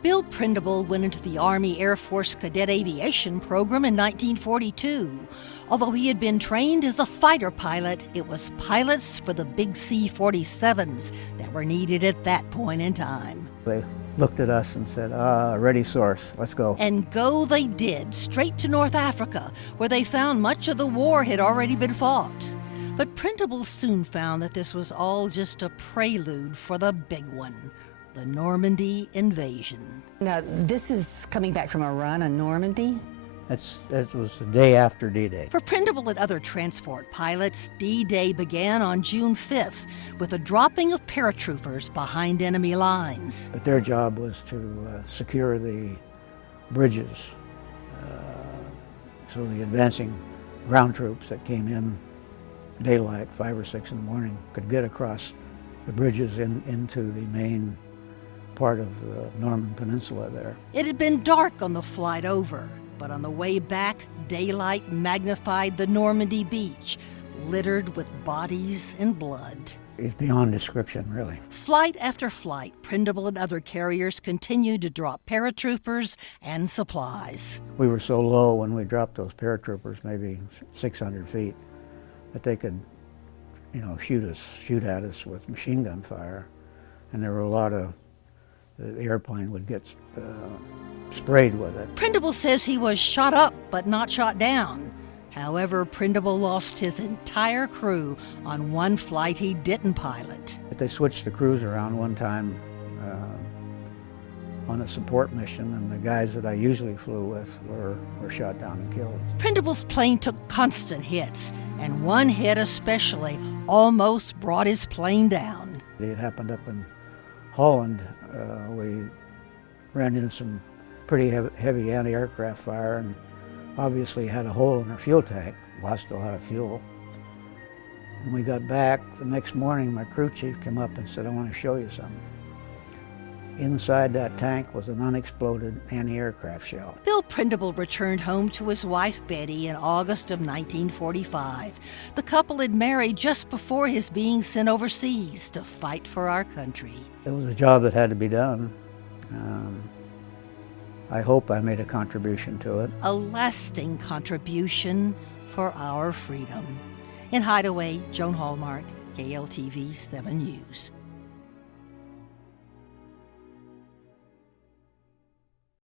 Bill Prindible went into the Army Air Force Cadet Aviation program in 1942. Although he had been trained as a fighter pilot, it was pilots for the big C-47s that were needed at that point in time. They looked at us and said, ready source, let's go. And go they did, straight to North Africa, where they found much of the war had already been fought. But Prindible soon found that this was all just a prelude for the big one, the Normandy invasion. Now, this is coming back from a run on Normandy? It was the day after D-Day. For Prindible and other transport pilots, D-Day began on June 5th with a dropping of paratroopers behind enemy lines. But their job was to secure the bridges so the advancing ground troops that came in daylight, 5 or 6 in the morning, could get across the bridges into the main part of the Norman Peninsula there. It had been dark on the flight over, but on the way back, daylight magnified the Normandy beach, littered with bodies and blood. It's beyond description, really. Flight after flight, Prindible and other carriers continued to drop paratroopers and supplies. We were so low when we dropped those paratroopers, maybe 600 feet, that they could, shoot at us with machine gun fire. And there were a lot of, the airplane would get sprayed with it. Prindible says he was shot up but not shot down. However, Prindible lost his entire crew on one flight he didn't pilot. They switched the crews around one time on a support mission, and the guys that I usually flew with were shot down and killed. Prindible's plane took constant hits, and one hit especially almost brought his plane down. It happened up in Holland. We ran into some pretty heavy anti-aircraft fire and obviously had a hole in our fuel tank, lost a lot of fuel. When we got back, the next morning my crew chief came up and said, I want to show you something. Inside that tank was an unexploded anti-aircraft shell. Bill Prindible returned home to his wife Betty in August of 1945. The couple had married just before his being sent overseas to fight for our country. It was a job that had to be done. I hope I made a contribution to it. A lasting contribution for our freedom. In Hideaway, Joan Hallmark, KLTV 7 News.